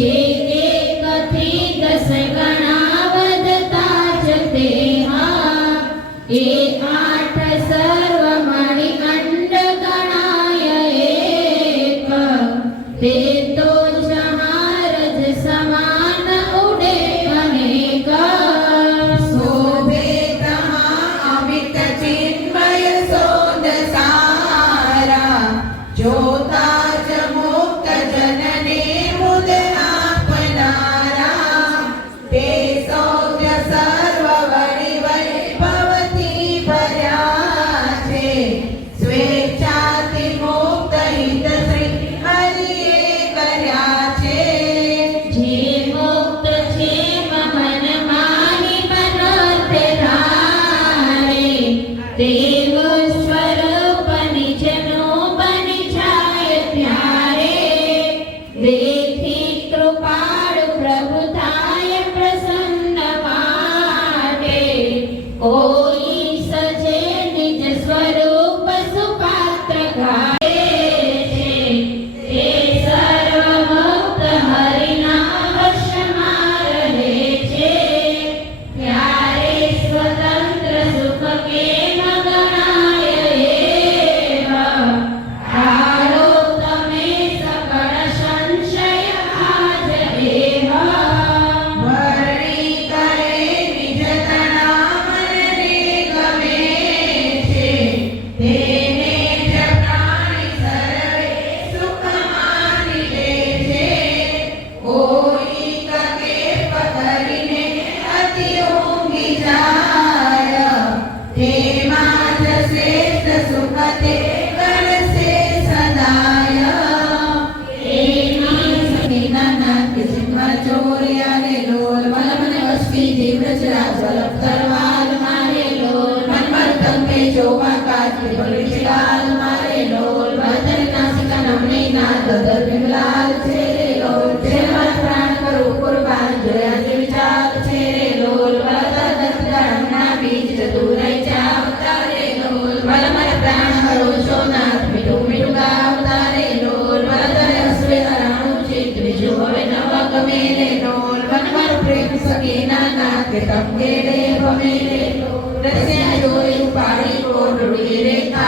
છે એકથી 10 ગણા વધતા જતે હા એ 8 સર્વ મણી અંડ ગણાય એક તે તો જહારજ સમાન ઉડે અનેક શોભે તહા અમિત ચિન્મય સોદ સારા જોતા જ મુક્ત જનને મુદ આપનારા તે સૌદ્ય સર્વ વળી વૈભવથી ભર્યા છે સ્વેચ્છાથી મુક્ત હિત શ્રી હરિએ કર્યા છે જે મુક્ત છે મન માની મનોરથ ધારે તેવું સ્વરૂપ નિજનો બની જાય ત્યારે દેથી કૃપાળુ પ્રભુ થાય પ્રસન્ન માટે કોઈ સજે નિજ સ્વરૂપ સુપાત્ર ગાય છે તે સર્વમુક્ત હરિના વશમાં રહે છે ત્યારે સ્વતંત્ર સુખ કેમ ગણાય એવા ધારો તમે સકળ સંશય આજ એવા વર્ણી કરે નિજ તણા મનને ગમે છે તેને જ પ્રાણી સર્વે સુખ માની લે છે કોઈ તકે પથરીને અતિ ઊંઘી જાય તેમાં જ શ્રેષ્ઠ સુખ તે ગણશે સદાય ચોર્યાને લોલ મલમને વસ્તી જીવ્રજરાજ વલ્લભ તરવાલ મારે લોલ મનમર્તન में शोभा काज बलिष्ठाल मारे लोल वजन नासिका नमने नाथ दर विमलाल छेरे लोल छेमल प्राण करो कुर्बान जया जे विचार छेरे लोल वलता दत्तगणना बीज चतुराई चावतारे लोल वलमय प्राण करो सोनाथ मिठू मिठू गावतारे लोल वलता अस्वे हराणु चित विजु हवे नव गमेरे लोल वनवर प्रेम सकीना नाथ तम गेले भमेरे लोल रस्या जोई पाड़ी कोडड़ी रेखा